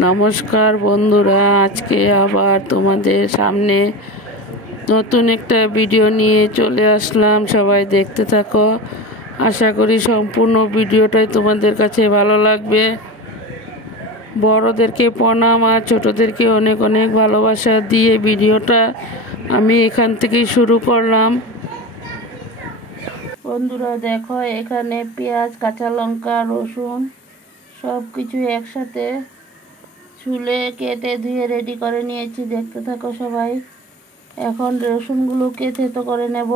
নমস্কার বন্ধুরা, আজকে আবার তোমাদের সামনে নতুন একটা ভিডিও নিয়ে চলে আসলাম। সবাই দেখতে থাকো, আশা করি সম্পূর্ণ ভিডিওটাই তোমাদের কাছে ভালো লাগবে। বড়দেরকে প্রণাম আর ছোটদেরকে অনেক অনেক ভালোবাসা দিয়ে ভিডিওটা আমি এখান থেকেই শুরু করলাম। বন্ধুরা দেখো, এখানে পেঁয়াজ, কাঁচা লঙ্কা, রসুন সব কিছু একসাথে ছুলে কেটে ধুয়ে রেডি করে নিয়েছি। দেখতে থাকো সবাই। এখন রসুনগুলোকে থেতো করে নেব।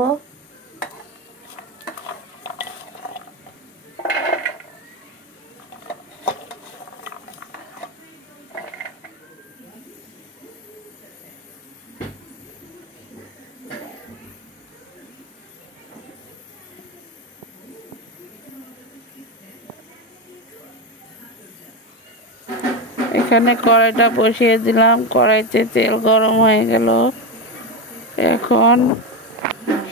এখানে কড়াইটা বসিয়ে দিলাম। কড়াইতে তেল গরম হয়ে গেল। এখন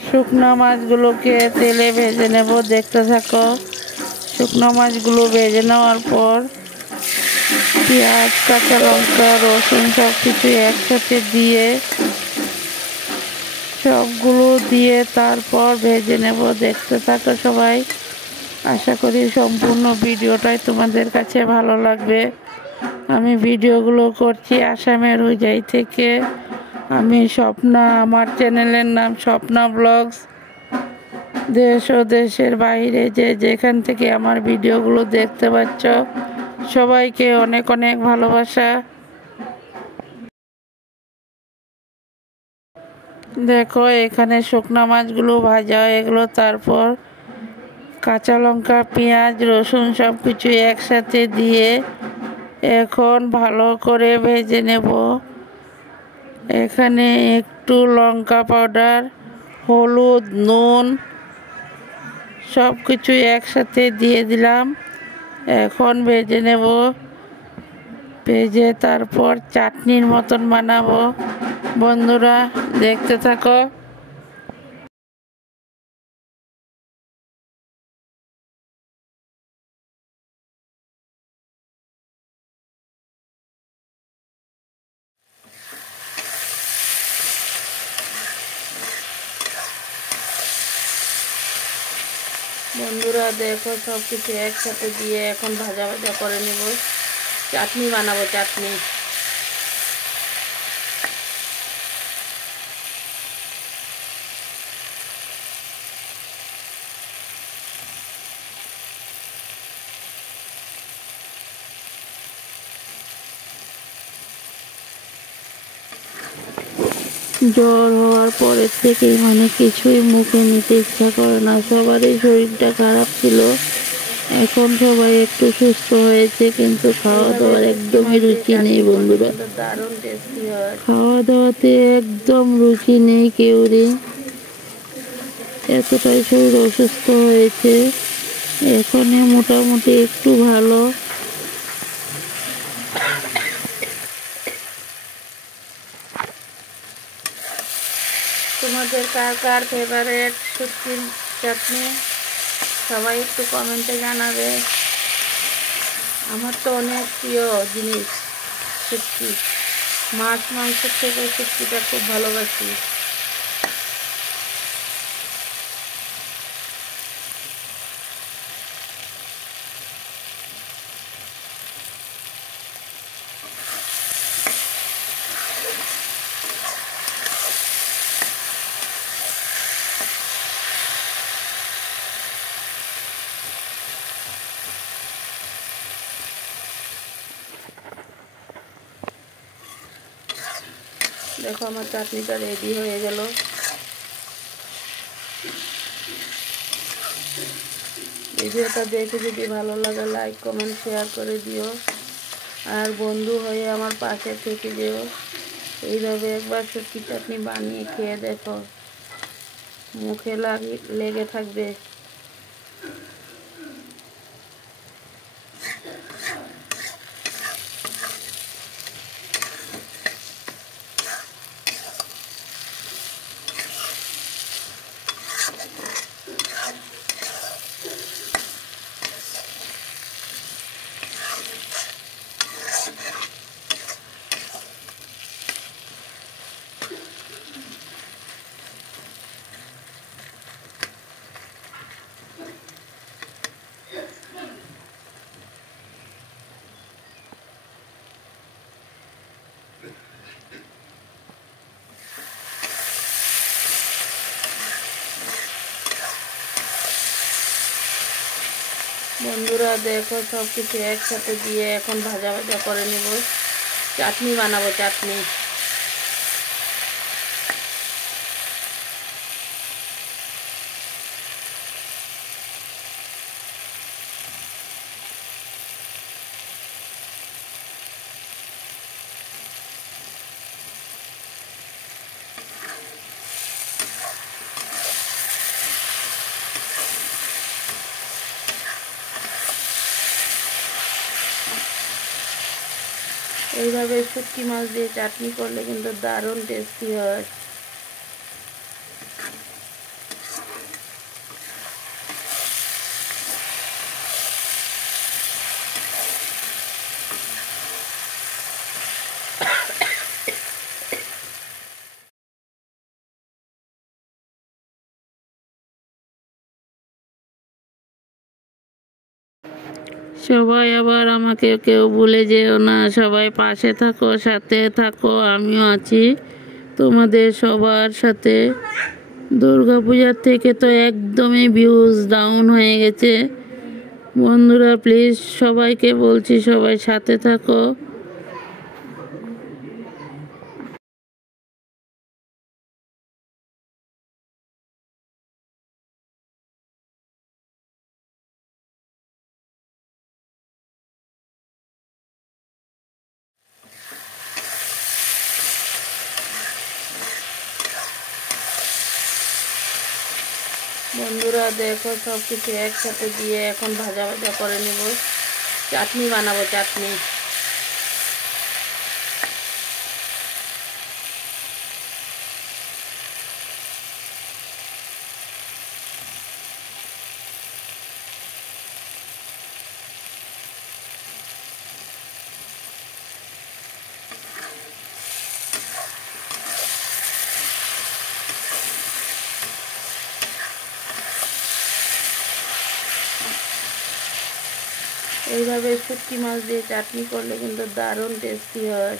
শুকনো মাছগুলোকে তেলে ভেজে নেব। দেখতে থাকো। শুকনো মাছগুলো ভেজে নেওয়ার পর পেঁয়াজ, কাঁচা লঙ্কা, রসুন সব কিছু একসাথে দিয়ে সবগুলো দিয়ে তারপর ভেজে নেব। দেখতে থাকো সবাই। আশা করি সম্পূর্ণ ভিডিওটাই তোমাদের কাছে ভালো লাগবে। আমি ভিডিওগুলো করছি আসামের হুজাই থেকে। আমি স্বপ্না, আমার চ্যানেলের নাম স্বপ্না ব্লগস। দেশ ও দেশের বাইরে যে যেখান থেকে আমার ভিডিওগুলো দেখতে পাচ্ছ, সবাইকে অনেক অনেক ভালোবাসা। দেখো, এখানে শুকনো মাছগুলো ভাজা হয়ে গেলো। তারপর কাঁচা লঙ্কা, পেঁয়াজ, রসুন সব কিছু একসাথে দিয়ে এখন ভালো করে ভেজে নেব। এখানে একটু লঙ্কা পাউডার, হলুদ, নুন সব কিছু একসাথে দিয়ে দিলাম। এখন ভেজে নেব। ভেজে তারপর চাটনির মতন বানাবো। বন্ধুরা দেখতে থাকো। বন্ধুরা দেখো, সব কিছু একসাথে দিয়ে এখন ভাজা ভাজা করে নেব। চাটনি বানাবো, চাটনি। জ্বর হওয়ার পরের থেকেই কিছুই মুখে নিতে ইচ্ছা করে না। সবারই শরীরটা খারাপ ছিল। এখন সবাই একটু সুস্থ হয়েছে, কিন্তু খাওয়া দাওয়ার একদমই রুচি নেই বন্ধুরা। খাওয়া দাওয়াতে একদম রুচি নেই কেউরই। এতটাই শরীর অসুস্থ হয়েছে। এখনই মোটামুটি একটু ভালো। তোমাদের কার কার ফেভারিট শুটকির চাটনি সবাই একটু কমেন্টে জানাবে। আমার তো অনেক প্রিয় জিনিস শুটকি। মাছ মাংসের থেকে শুটকিটা খুব ভালোবাসি। দেখো, আমার চাটনিটা রেডি হয়ে গেল। ভিডিওটা দেখে যদি ভালো লাগে লাইক, কমেন্ট, শেয়ার করে দিও। আর বন্ধু হয়ে আমার পাশে থেকে যেও। এইভাবে একবার শুটকি চাটনি বানিয়ে খেয়ে দেখো, মুখে লেগে থাকবে। বন্ধুরা দেখো সব কিছু একসাথে দিয়ে এখন ভাজা ভাজা করে নেব। চাটনি বানাবো, চাটনি। এইভাবে শুটকি মাছ দিয়ে চাটনি করলে কিন্তু দারুণ টেস্টি হয়। সবাই আবার আমাকে কেউ ভুলে যেও না, সবাই পাশে থাকো, সাথে থাকো, আমিও আছি তোমাদের সবার সাথে। দুর্গাপূজার থেকে তো একদমই ভিউজ ডাউন হয়ে গেছে। বন্ধুরা প্লিজ সবাইকে বলছি, সবাই সাথে থাকো। বন্ধুরা দেখো সব কিছু একসাথে দিয়ে এখন ভাজা ভাজা করে নেব। চাটনি বানাবো, চাটনি। এইভাবে শুটকি মাছ দিয়ে চাটনি করলে কিন্তু দারুণ টেস্টি হয়।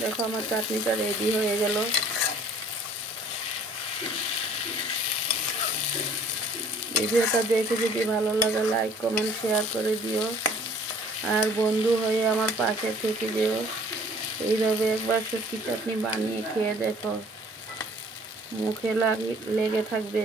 দেখো আমার চাটনিটা রেডি হয়ে গেল। ভিডিওটা দেখে যদি ভালো লাগে লাইক কমেন্ট শেয়ার করে দিও, আর বন্ধু হয়ে আমার পাশে থেকে যেও। এইভাবে একবার শুটকি চাটনি বানিয়ে খেয়ে দেখো, মুখে লেগে থাকবে।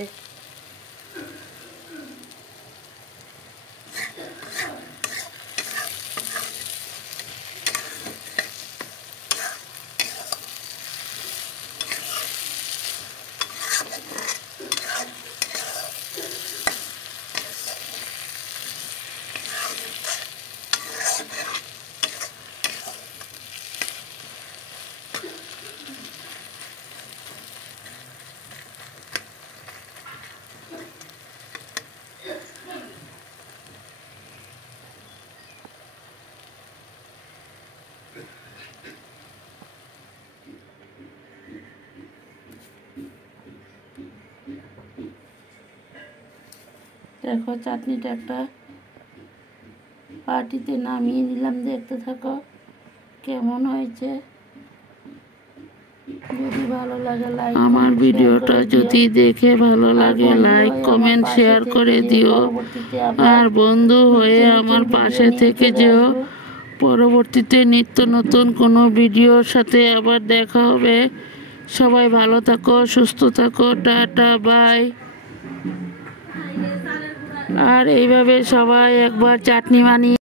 দেখো চাটনিটা একটা পাটিতে নামিয়ে দিলাম, দেখতে থাকো কেমন হয়েছে। যদি ভালো লাগে লাইক, আমার ভিডিওটা যদি দেখে ভালো লাগে লাইক কমেন্ট শেয়ার করে দিও, আর বন্ধু হয়ে আমার পাশে থেকে যেও। পরবর্তীতে নিত্য নতুন কোনো ভিডিওর সাথে আবার দেখা হবে। সবাই ভালো থাকো, সুস্থ থাকো, টাটা বাই। আর এইভাবে সবাই একবার চাটনি বানিয়ে